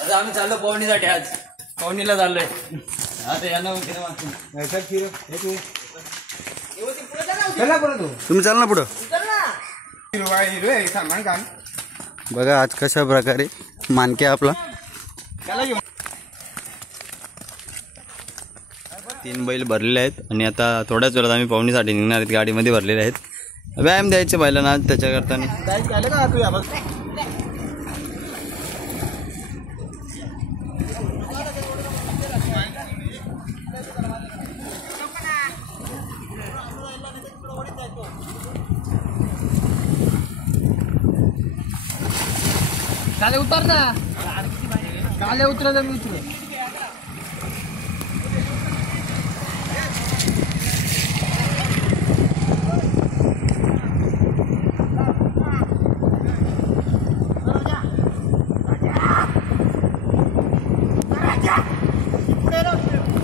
आता आम्ही चाललो पवनीसाठी, आज पवनीला चाललोय. आता यांना तुम्ही चाल ना पुढं. बघा आज कशा प्रकारे मानके आपला 3 बैल भरलेले आहेत आणि आता थोड्याच वेळात आम्ही पवनीसाठी निघणार आहेत. गाडीमध्ये भरलेले आहेत. व्यायाम द्यायचे बैलांना आज त्याच्याकरता. काले उतर ना, काले उतर मी उतर.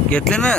घेतले ना.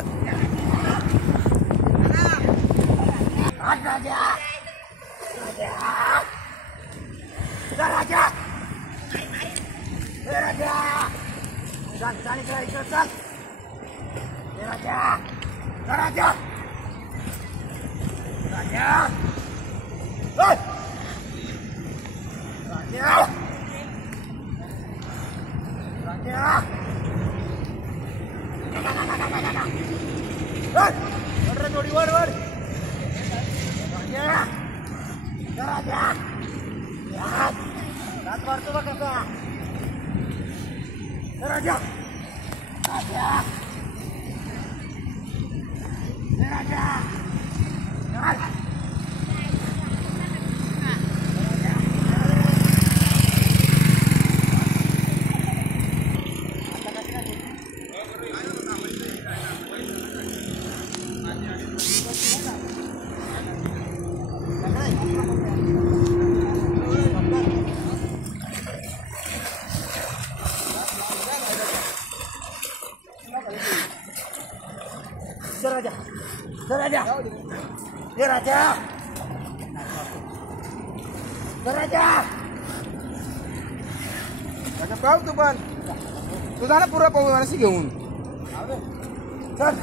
पाहू तू पण तुझा ना पुरा पाहू अशी घेऊन चल.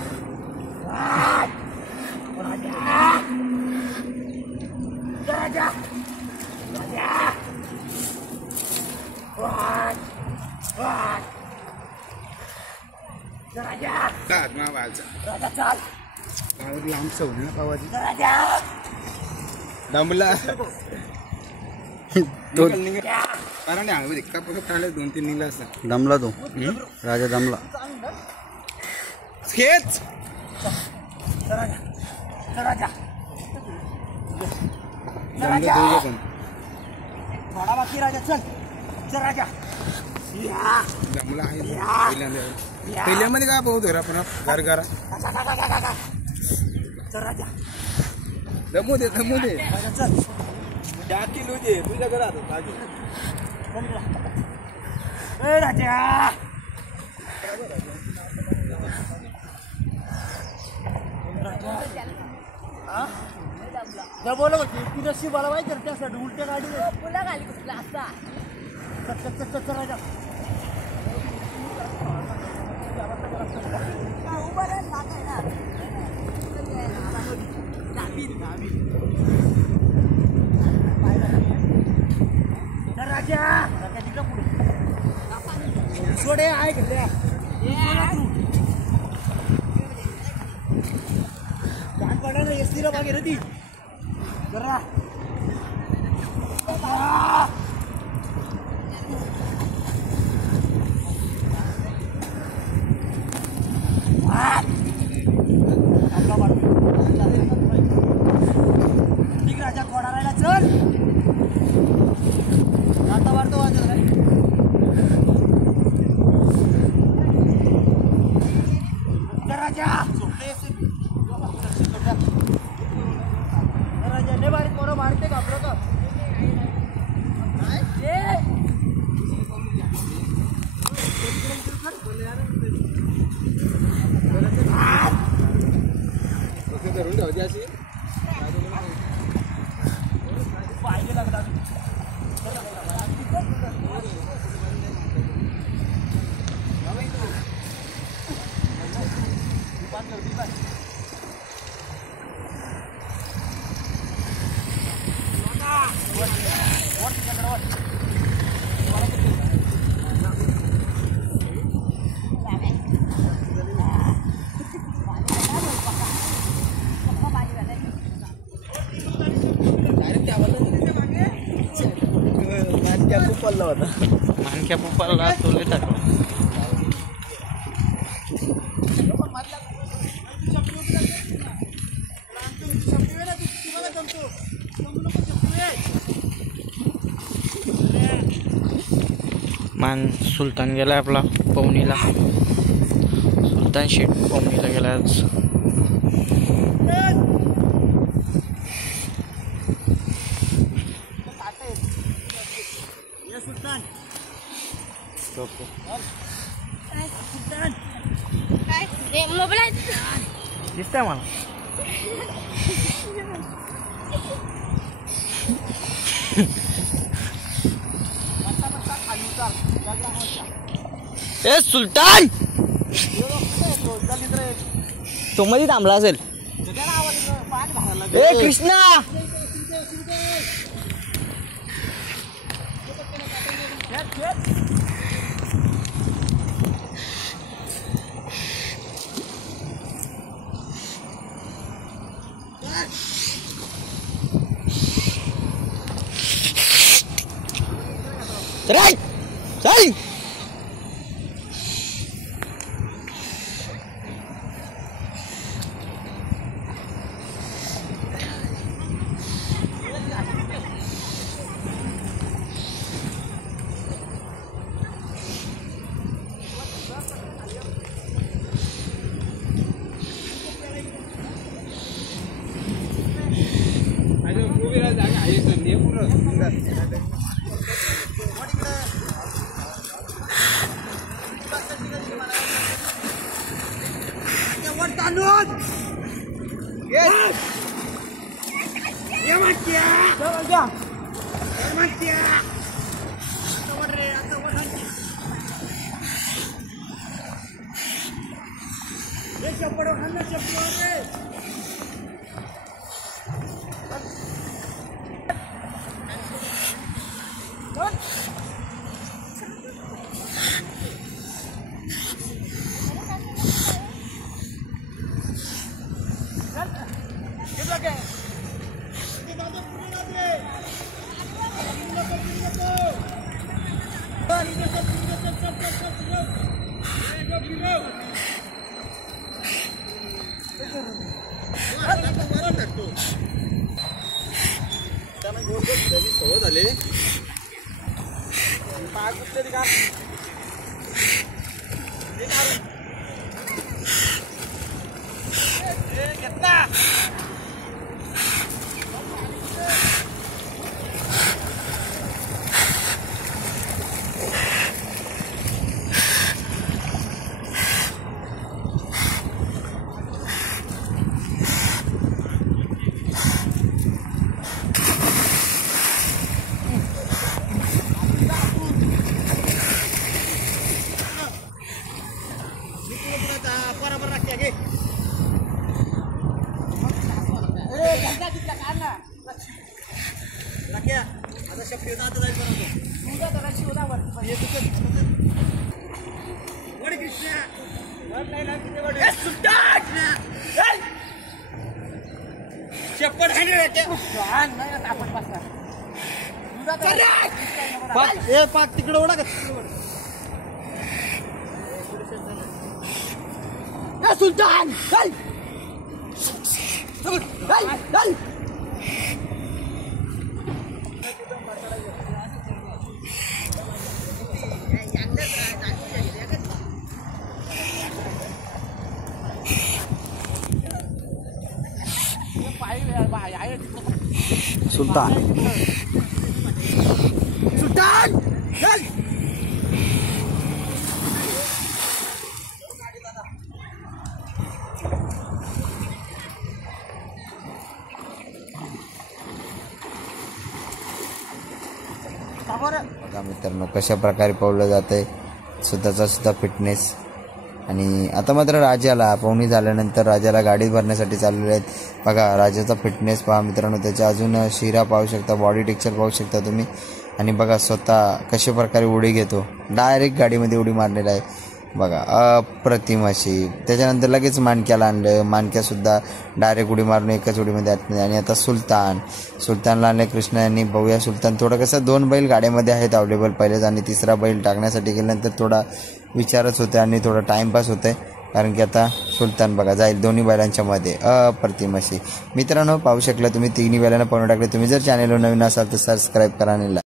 लांब सवड ना पावाची दमला कारण का काढले 2-3 निघला असं दमला तो राजा दमला. खेच थोडा बाकी राजा. चल चल राजा. दमला आहे पहिल्यामध्ये काय पाहू दे आपण घरघरा दमू दे चल. किलो दे तुझ्या घरात राजा. बोल तुझ्याशी मला माहिती त्यासाठी उलट्या गाडी पुन्हा खाली कुठला असा. चल राजा. राजा तिकडं पुढे सोडे आहे घेतल्या कान पडायला एसटीला मागे रती जरा. ठीक राजा कोणा राहिला. चल आता वाढतो वाजल काय राजा. राजा ने बारीक कोण मारते का आपलं का पडला होता मानक्या पप्पाला तोले टाकलं. मान सुलतान गेला आपला पवनीला. सुलतान शेठ पवनीला गेला आज. दिसतंय मला. ए सुलतान तो मध्ये थांबला असेल. ए कृष्णा चल चल. सवय झाली पाय कुठले का घेतला. पाक तिकडे ओढा का सुलतान चल चल चल. सुलतान सुलतान चल. बघा मित्रांनो कशा प्रकारे पवलं जात आहे स्वतःचा सुद्धा फिटनेस. आणि आता मात्र राजाला पवनी झाल्यानंतर राजाला गाडीत भरण्यासाठी चाललेले आहेत. बघा राजाचा फिटनेस पहा मित्रांनो. त्याच्या अजून शिरा पाहू शकता, बॉडी टेक्स्चर पाहू शकता तुम्ही. आणि बघा स्वतः कशा प्रकारे उडी घेतो. डायरेक्ट गाडीमध्ये उडी मारलेला आहे. बघा अप्रतिम अशी. त्याच्यानंतर लगेच माणक्याला आणलं. माणक्यासुद्धा डायरेक्ट उडी मारून एकाच उडीमध्ये आतमध्ये. आणि आता सुलतानला आणले कृष्णा यांनी. बघूया सुलतान थोडं कसं 2 बैल गाड्यामध्ये आहेत अवेलेबल पहिलेच, आणि तिसरा बैल टाकण्यासाठी गेल्यानंतर थोडा विचारच होते आणि थोडा टाईमपास होतं आहे, कारण की आता सुलतान बघा जाईल दोन्ही बैलांच्या मध्ये. अप्रतिम अशी. मित्रांनो पाहू शकला तुम्ही तिन्ही बैलांना पळून टाकले. तुम्ही जर चॅनलवर नवीन असाल तर सबस्क्राईब करा आणि